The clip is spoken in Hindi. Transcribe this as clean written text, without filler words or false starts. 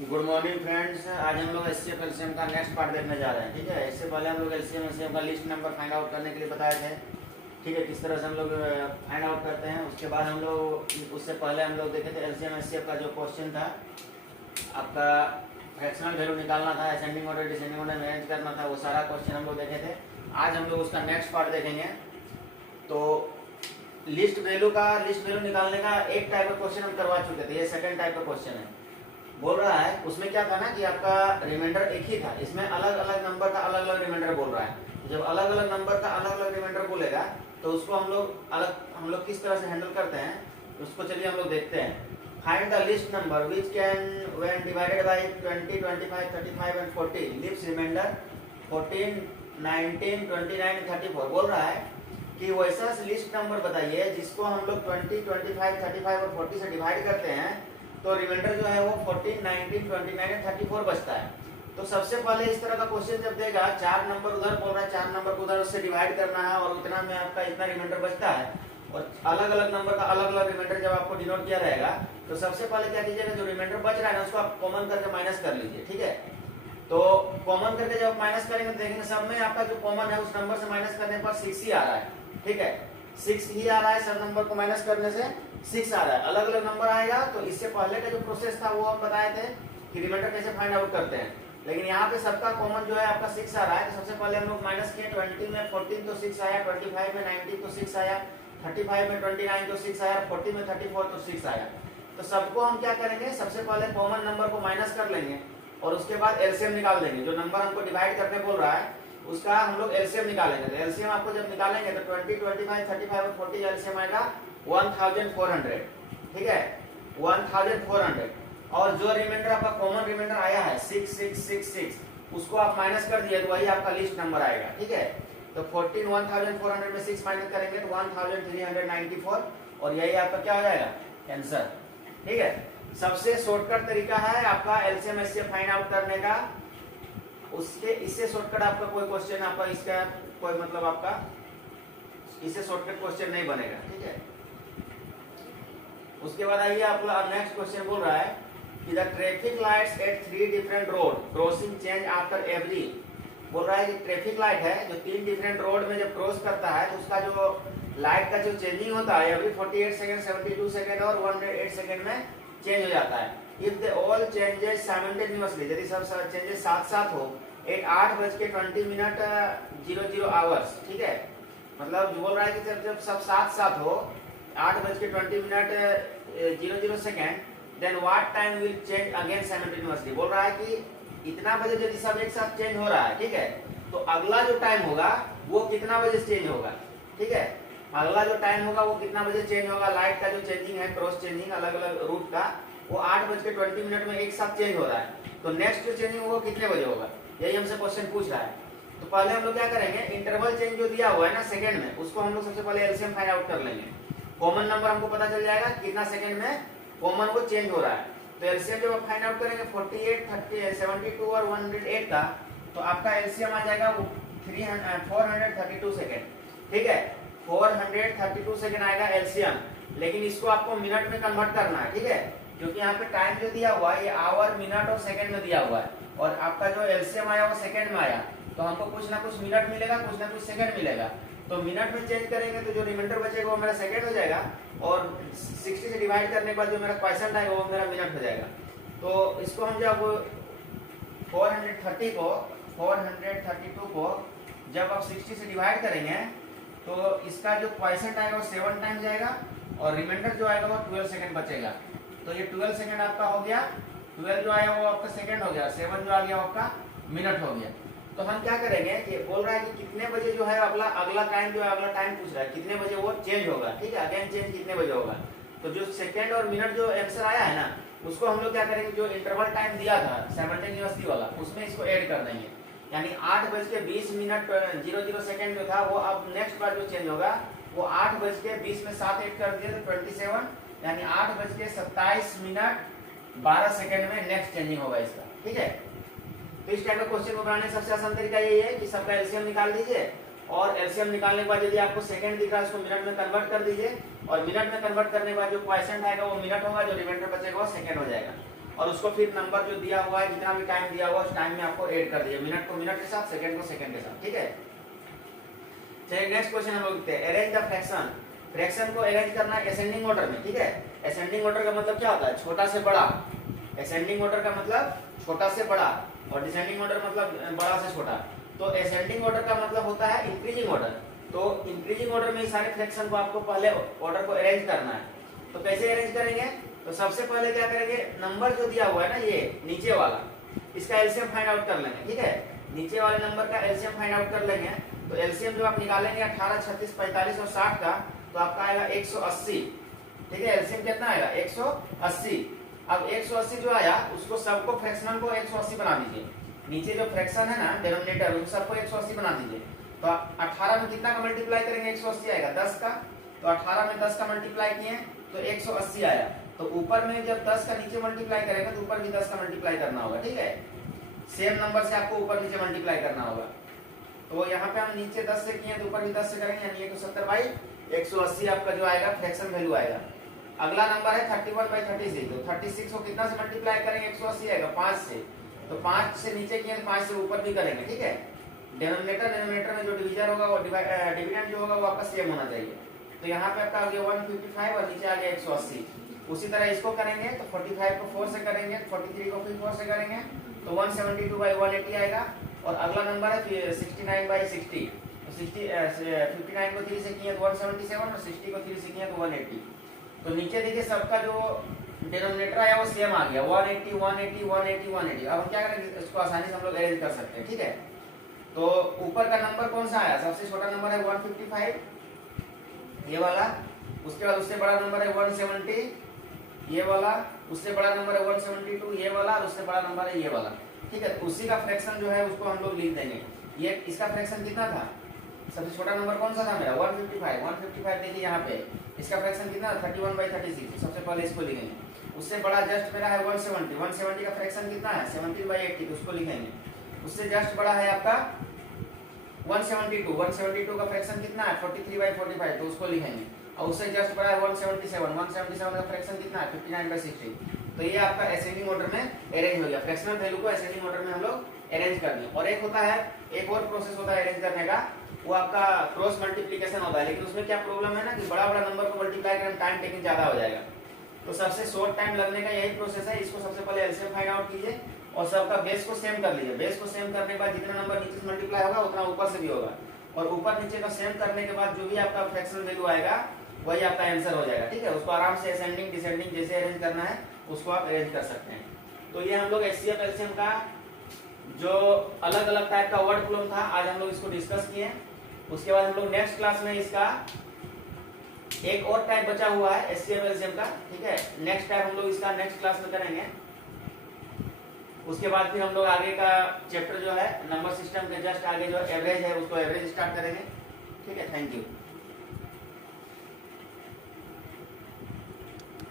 Good morning friends. आज हम लोग एचसीएफ एलसीएम का नेक्स्ट पार्ट देखने जा रहे हैं। ठीक है, इससे पहले हम लोग एलसीएम एलसीएम का लिस्ट नंबर फाइंड आउट करने के लिए बताए थे। ठीक है, किस तरह से हम लोग फाइंड आउट करते हैं। उसके बाद हम लोग उससे पहले हम लोग देखे थे एलसीएम एचसीएफ का जो क्वेश्चन था, आपका फ्रैक्शनल वैल्यू निकालना था, असेंडिंग ऑर्डर डिसेंडिंग ऑर्डर में अरेंज करना था। वो सारा क्वेश्चन हम लोग देखे थे। आज हम लोग उसका नेक्स्ट पार्ट देखेंगे। तो लिस्ट वैल्यू निकालने का एक टाइप का क्वेश्चन हम करवा चुके थे, ये सेकंड टाइप का क्वेश्चन है। बोल रहा है उसमें क्या था ना कि आपका रिमाइंडर एक ही था, इसमें अलग अलग नंबर का अलग अलग रिमाइंडर बोल रहा है। जब अलग अलग नंबर का अलग अलग रिमाइंडर बोलेगा तो उसको हम लोग किस तरह से हैंडल करते हैं, उसको चलिए हम लोग देखते हैं। Find the least number which can when divided by 20, 25, 35 and 40 leaves remainder 14, 19, 29, 34। बोल रहा है कि वैसा लिस्ट नंबर बताइए जिसको हम लोग 20, 25, 35 और 40 से डिवाइड करते हैं तो रिमाइंडर जो है वो 14, 19, 29 और 34 बचता है। तो सबसे पहले इस तरह का क्वेश्चन जब देगा, चार नंबर उधर बोल रहा है, चार नंबर को उधर उससे डिवाइड करना है और उतना में आपका इतना रिमाइंडर बचता है और अलग अलग नंबर का अलग अलग रिमाइंडर जब आपको डिनोट किया रहेगा तो सबसे पहले क्या कीजिएगा, जो रिमाइंडर बच रहा है ना उसको आप कॉमन करके माइनस कर लीजिए। ठीक है, तो कॉमन करके जब माइनस करेंगे तो देखेंगे सब में आपका जो कॉमन है उस नंबर से माइनस करने पर 6 ही आ रहा है। ठीक है, 6 ही आ रहा है, सब नंबर को माइनस करने से 6 आ रहा है। अलग अलग नंबर आएगा तो इससे पहले का जो प्रोसेस था वो हम बताए थे कि रिमाइंडर कैसे फाइंड आउट करते हैं, लेकिन यहाँ पे सबका कॉमन जो है आपका 6 आ रहा है। तो सबसे पहले हम लोग माइनस किए, 20 में 14 तो 6 आया, 25 में 19 तो 6 आया, 35 में 29 तो 6 आया, 40 में 34 तो 6 आया। तो सबको हम क्या करेंगे, सबसे पहले कॉमन नंबर को माइनस कर लेंगे और उसके बाद एलसीएम निकाल देंगे। जो नंबर हमको डिवाइड करने बोल रहा है उसका हम लोग एलसीएम निकालेंगे। तो एलसीएम आपको जब निकालेंगे तो 20, 25, 35 और 40 एलसीएम आएगा 1400। ठीक है, 1400। और जो रिमाइंडर आपका कॉमन रिमाइंडर आया है 6666 उसको आप माइनस कर दिए तो वही आपका लिस्ट नंबर आएगा। ठीक है, तो 1400 में 6 माइनस करेंगे तो 1394 और यही आपका क्या हो जाएगा, आंसर। ठीक है, सबसे शॉर्टकट तरीका है आपका एलसीएम एचसीएफ फाइंड आउट करने का। उसके इससे शॉर्टकट आपका कोई क्वेश्चन आपका इसका कोई मतलब आपका इससे शॉर्टकट क्वेश्चन नहीं बनेगा। ठीक है, उसके बाद आइए आपका नेक्स्ट क्वेश्चन बोल रहा है कि the traffic lights at 3 different road crossing change after every. बोल रहा है कि ट्रैफिक लाइट है जो 3 डिफरेंट रोड में जब क्रॉस करता है तो उसका जो लाइट का जो चेंजिंग होता है एवरी 48 सेकंड, 72 सेकंड और 108 सेकंड में चेंज हो जाता है। If they all changes simultaneously, यदि सब चेंजेस साथ साथ हो एट 8:20 ठीक है, मतलब बोल रहा है कि जब सब साथ साथ हो 8:20 then what time will change again simultaneously. बोल रहा है कि इतना बजे यदि सब एक साथ चेंज हो रहा है, ठीक है, तो अगला जो टाइम होगा वो कितना बजे चेंज होगा। ठीक है, अगला जो टाइम होगा वो कितना बजे चेंज होगा। लाइट का जो चेंजिंग है, क्रॉस चेंजिंग अलग अलग रूट का, वो 8:20 में एक साथ चेंज हो रहा है। तो नेक्स्ट जो चेंजिंग होगा कितने बजे होगा, यही हमसे क्वेश्चन पूछ रहा है। तो पहले हम लोग क्या करेंगे, इंटरवल चेंज जो दिया हुआ है ना सेकंड में, उसको हम लोग सबसे पहले एलसीएम फाइंड आउट कर लेंगे। कॉमन नंबर हमको पता चल जाएगा कितना सेकंड में कॉमन वो चेंज हो रहा है। तो एलसीएम जब आप फाइंड आउट करेंगे 48, 30, 72 और 108 का, तो आपका एलसीएम आ जाएगा 432 सेकंड। ठीक है, 432 सेकंड आएगा एलसीएम, लेकिन इसको आपको मिनट में कन्वर्ट करना है। ठीक है, क्योंकि यहाँ पे टाइम जो दिया हुआ है ये आवर, मिनट और सेकंड में दिया हुआ है और आपका जो एलसीएम आया वो सेकंड में आया, तो हमको कुछ ना कुछ मिनट मिलेगा, कुछ ना कुछ सेकंड मिलेगा। तो मिनट में चेंज करेंगे तो जो रिमाइंडर बचेगा वो मेरा सेकंड हो जाएगा और 60 से डिवाइड करने के बाद जो मेरा क्वेश्चन आएगा वो मेरा मिनट हो जाएगा। तो इसको हम जब 432 को जब आप 60 से डिवाइड करेंगे तो इसका जो क्वेश्चन आएगा वो 7 टाइम जाएगा और रिमाइंडर जो आएगा वो 12 सेकंड बचेगा। तो ये 12 सेकंड आपका हो गया, 12 जो आया वो आपका सेकंड हो गया, 7 जो आ गया आपका मिनट हो गया। तो हम क्या करेंगे कि बोल रहा है कि कितने बजे जो है अगला टाइम जो है, अगला टाइम पूछ रहा है कितने बजे वो चेंज होगा। ठीक है, अगेन चेंज कितने बजे होगा। तो जो सेकंड और मिनट जो आंसर आया है ना उसको हम लोग क्या करेंगे, जो इंटरवल टाइम दिया था साइमल्टेनियसली वाला उसमें इसको ऐड कर देंगे। यानी 8:20 सेकंड जो था वो अब नेक्स्ट बार जो चेंज होगा वो 8:20 में 7 ऐड कर दिए तो 27, यानी 8:27 में नेक्स्ट चेंजिंग होगा इसका। ठीक है, तो इस टाइप का क्वेश्चन को बनाने का सबसे आसान तरीका यही है कि सबका एलसीएम निकाल दीजिए और एलसीएम निकालने के बाद यदि आपको सेकंड दिख रहा है उसको मिनट में कन्वर्ट कर दीजिए और मिनट में कन्वर्ट करने के बाद जो क्वेश्चन आएगा वो मिनट होगा, जो रिमाइंडर बचेगा वो सेकंड हो जाएगा। और उसको फिर नंबर जो दिया हुआ है, जितना भी टाइम दिया हुआ है उस टाइम में आपको ऐड कर दीजिए, मिनट को मिनट के साथ, सेकंड को सेकंड के साथ, ठीक है। चलिए नेक्स्ट क्वेश्चन हम लोग देखते हैं, अरेंज द फ्रैक्शन। फ्रैक्शन को अरेंज करना है असेंडिंग ऑर्डर में, ठीक है। असेंडिंग ऑर्डर का मतलब क्या होता है, छोटा से बड़ा। असेंडिंग ऑर्डर का मतलब छोटा से बड़ा और डिसेंडिंग ऑर्डर मतलब बड़ा से छोटा। तो असेंडिंग ऑर्डर का मतलब होता है इंक्रीजिंग ऑर्डर। तो इंक्रीजिंग ऑर्डर में सारे फ्रैक्शन को आपको पहले ऑर्डर को अरेंज करना है। तो कैसे अरेंज करेंगे, तो सबसे पहले क्या करेंगे, नंबर जो दिया हुआ है ना ये नीचे वाला, इसका एलसीएम फाइंड आउट कर लेंगे, ठीक है। नीचे वाले नंबर का एलसीएम फाइंड आउट कर लेंगे। तो एलसीएम जो आप निकालेंगे 18, 36, 45 और 60 का, तो आपका आएगा 180, ठीक है। एलसीएम कितना आएगा 180। अब 180 जो आया उसको सबको फ्रैक्शनल को 180 बना दीजिए। नीचे जो फ्रैक्शन है ना डिनोमिनेटर, उन सबको 180 बना दीजिए। तो 18 में कितना का मल्टीप्लाई करेंगे 180 आएगा 10 का। तो 18 में 10 का मल्टीप्लाई किए तो 180 आया। तो ऊपर में जब 10 का नीचे मल्टीप्लाई करेंगे तो ऊपर भी 10 का मल्टीप्लाई करना होगा, ठीक है। सेम नंबर से आपको ऊपर नीचे मल्टीप्लाई करना होगा। तो यहाँ पे हम नीचे 10 से किए तो ऊपर भी 10 से करेंगे, यानी 170/180 आपका जो आएगा फ्रैक्शन वैल्यू आएगा। अगला नंबर है 31/36। तो 36 को कितना से मल्टीप्लाई करेंगे 180 आएगा 5 से। तो 5 से नीचे किए तो 5 से ऊपर भी करेंगे, ठीक है। डिनोमिनेटर में जो डिवीजर होगा वो डिविडेंड जो होगा वो आपका सेम होना चाहिए। तो यहाँ पे आपका आ गया 155 और नीचे आ गया 180। उसी तरह इसको करेंगे तो 45 को 4 से करेंगे, 43 को फिर 4 से करेंगे तो 172/180 आएगा। और अगला नंबर है 69/60। तो 59 को 3 से किए तो 177 और 60 को 3 से किए तो 180। तो नीचे देखिए सबका जो डिनोमिनेटर आया वो सेम आ गया 180 180 180 180। अब हम क्या करेंगे, इसको आसानी से हम लोग अरेंज कर सकते हैं, ठीक है। तो ऊपर का नंबर कौन सा आया, सबसे छोटा नंबर है 155 ये वाला। उसके बाद उससे बड़ा नंबर है 170 ये वाला। उससे बड़ा नंबर है 172 ये वाला। और उससे बड़ा नंबर है ये वाला, ठीक है। तो उसी का फ्रैक्शन जो है उसको हम लोग लिख देंगे। ये इसका फ्रैक्शन कितना था, सबसे छोटा नंबर कौन सा था मेरा 155 देखिए यहाँ पे। इसका फ्रैक्शन कितना 31/36। सबसे पहले इसको लिखेंगे। उससे बड़ा जस्ट मेरा है 170 का फ्रैक्शन कितना है 17/80। तो उसको लिखेंगे। उससे जस्ट बड़ा है आपका 172 का फ्रैक्शन कितना है 43/45। तो उसको लिखेंगे। और उससे जस्ट बड़ा है 177 का फ्रैक्शन कितना है 59/60। तो ये आपका असेंडिंग ऑर्डर में अरेंज हो गया। फ्रैक्शनल वैल्यू को असेंडिंग ऑर्डर में हम लोग अरेंज कर दिए। और एक होता है, एक और प्रोसेस होता है अरेंज करने का, वो आपका क्रॉस मल्टीप्लिकेशन होता है। लेकिन उसमें क्या प्रॉब्लम है ना कि बड़ा बड़ा नंबर को मल्टीप्लाई करने में टाइम टेकिंग ज्यादा हो जाएगा। तो सबसे शॉर्ट टाइम लगने का यही प्रोसेस है। इसको सबसे पहले एलसीएम फाइंड आउट कीजिए और सबका बेस को सेम कर लीजिए। बेस को सेम करने के बाद जितना नंबर नीचे से मल्टीप्लाई होगा उतना ऊपर से भी होगा। और ऊपर नीचे का सेम करने के बाद जो भी आपका फ्रैक्शनल वैल्यू आएगा वही आपका आंसर हो जाएगा, ठीक है। उसको आराम से असेंडिंग डिसेंडिंग जैसे अरेंज करना है उसको आप अरेंज कर सकते हैं। तो ये हम लोग एचसीएफ एलसीएम का जो अलग अलग टाइप का वर्ड प्रॉब्लम था आज हम लोग इसको डिस्कस किए। उसके बाद हम लोग नेक्स्ट क्लास में इसका एक और टाइप बचा हुआ है एचसीएफ एलसीएम का, ठीक है। नेक्स्ट टाइप हम लोग इसका नेक्स्ट क्लास में करेंगे। उसके बाद फिर हम लोग आगे का चैप्टर जो है नंबर सिस्टम के जस्ट आगे जो एवरेज है उसको एवरेज स्टार्ट करेंगे, ठीक है। Thank you.